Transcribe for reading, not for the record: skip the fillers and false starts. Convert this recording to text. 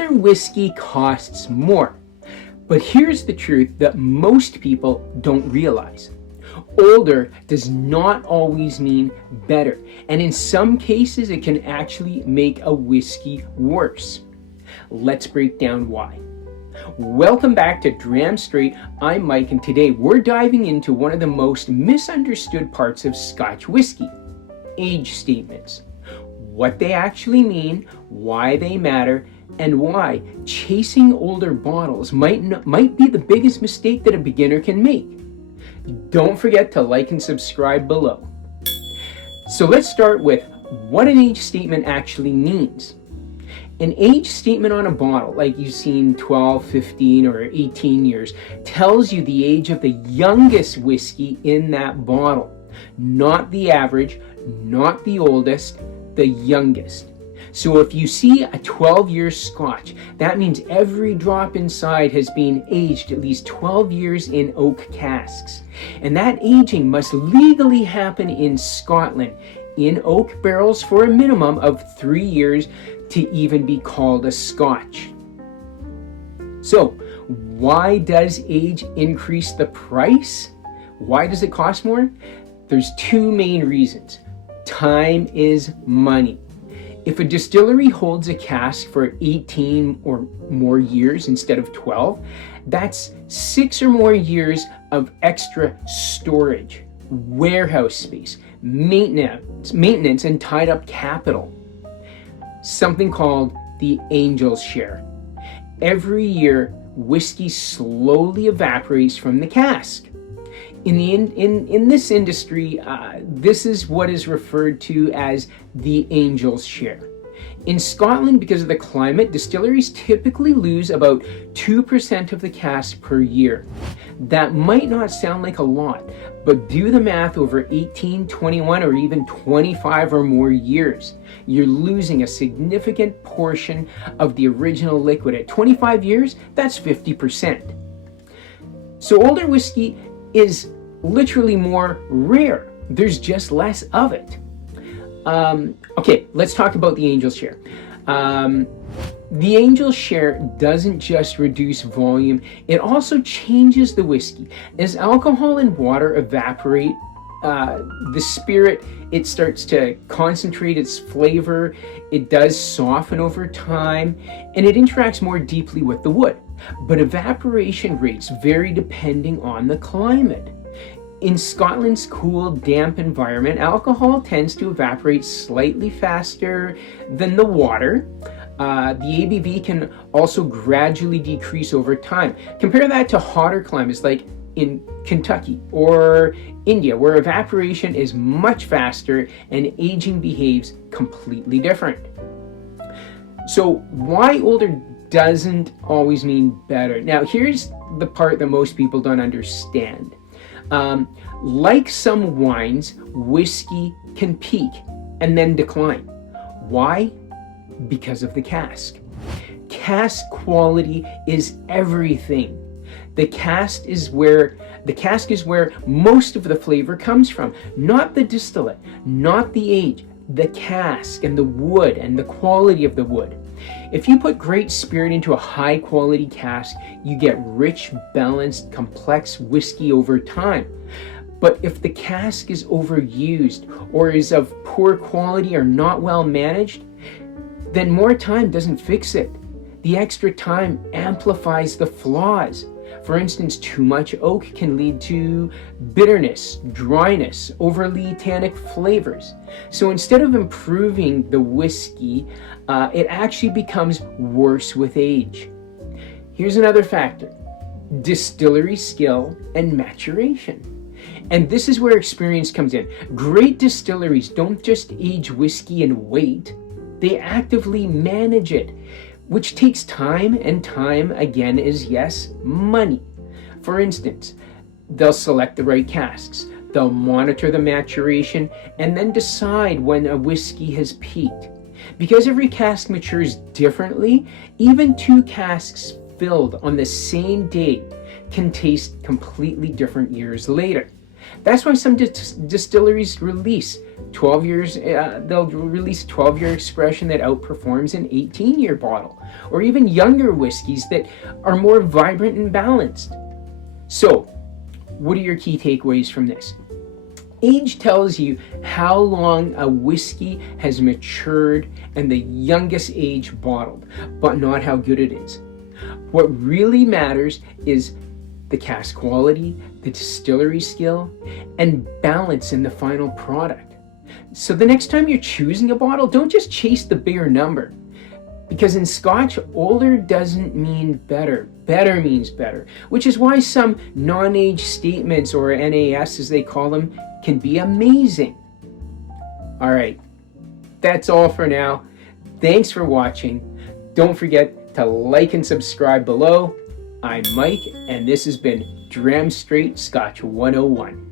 older whiskey costs more. But here's the truth that most people don't realize. Older does not always mean better, and in some cases it can actually make a whiskey worse. Let's break down why. Welcome back to Dram Straight. I'm Mike, and today we're diving into one of the most misunderstood parts of Scotch whiskey: age statements. What they actually mean, why they matter, and why chasing older bottles might be the biggest mistake that a beginner can make. Don't forget to like and subscribe below. So let's start with what an age statement actually means. An age statement on a bottle, like you've seen 12, 15, or 18 years, tells you the age of the youngest whiskey in that bottle. Not the average, not the oldest, the youngest. So if you see a 12-year Scotch, that means every drop inside has been aged at least 12 years in oak casks. And that aging must legally happen in Scotland in oak barrels for a minimum of 3 years to even be called a Scotch. So why does age increase the price? Why does it cost more? There's two main reasons. Time is money. If a distillery holds a cask for 18 or more years instead of 12, that's 6 or more years of extra storage, warehouse space, maintenance and tied up capital. Something called the angel's share. Every year, whiskey slowly evaporates from the cask. In this industry, this is what is referred to as the angel's share. In Scotland, because of the climate, distilleries typically lose about 2% of the cask per year. That might not sound like a lot, but do the math over 18, 21, or even 25 or more years. You're losing a significant portion of the original liquid. At 25 years, that's 50%. So older whiskey is literally more rare. There's just less of it. Okay, let's talk about the angel's share. The angel's share doesn't just reduce volume, it also changes the whiskey. As alcohol and water evaporate, the spirit, it starts to concentrate its flavor, it does soften over time, and it interacts more deeply with the wood. But evaporation rates vary depending on the climate. In Scotland's cool, damp environment, alcohol tends to evaporate slightly faster than the water. The ABV can also gradually decrease over time. Compare that to hotter climates like in Kentucky or India, where evaporation is much faster and aging behaves completely different. So why older doesn't always mean better? Now here's the part that most people don't understand. Like some wines, whiskey can peak and then decline. Why? Because of the cask. Cask quality is everything. The cask is where most of the flavor comes from, not the distillate, not the age, the cask and the wood and the quality of the wood. If you put great spirit into a high quality cask, you get rich, balanced, complex whiskey over time. But if the cask is overused or is of poor quality or not well managed, then more time doesn't fix it. The extra time amplifies the flaws. For instance, too much oak can lead to bitterness, dryness, overly tannic flavors. So instead of improving the whiskey, it actually becomes worse with age. Here's another factor: distillery skill and maturation. And this is where experience comes in. Great distilleries don't just age whiskey and wait, they actively manage it, which takes time, and time again is, yes, money. For instance, they'll select the right casks, they'll monitor the maturation, and then decide when a whiskey has peaked. Because every cask matures differently, even 2 casks filled on the same day can taste completely different years later. That's why some distilleries release 12 years, they'll release a 12-year expression that outperforms an 18-year bottle, or even younger whiskeys that are more vibrant and balanced. So, what are your key takeaways from this? Age tells you how long a whiskey has matured and the youngest age bottled, but not how good it is. What really matters is the cask quality, the distillery skill, and balance in the final product. So the next time you're choosing a bottle, don't just chase the bigger number. Because in Scotch, older doesn't mean better. Better means better. Which is why some non-age statements, or NAS as they call them, can be amazing. All right, that's all for now. Thanks for watching. Don't forget to like and subscribe below. I'm Mike, and this has been Dram Straight Scotch 101.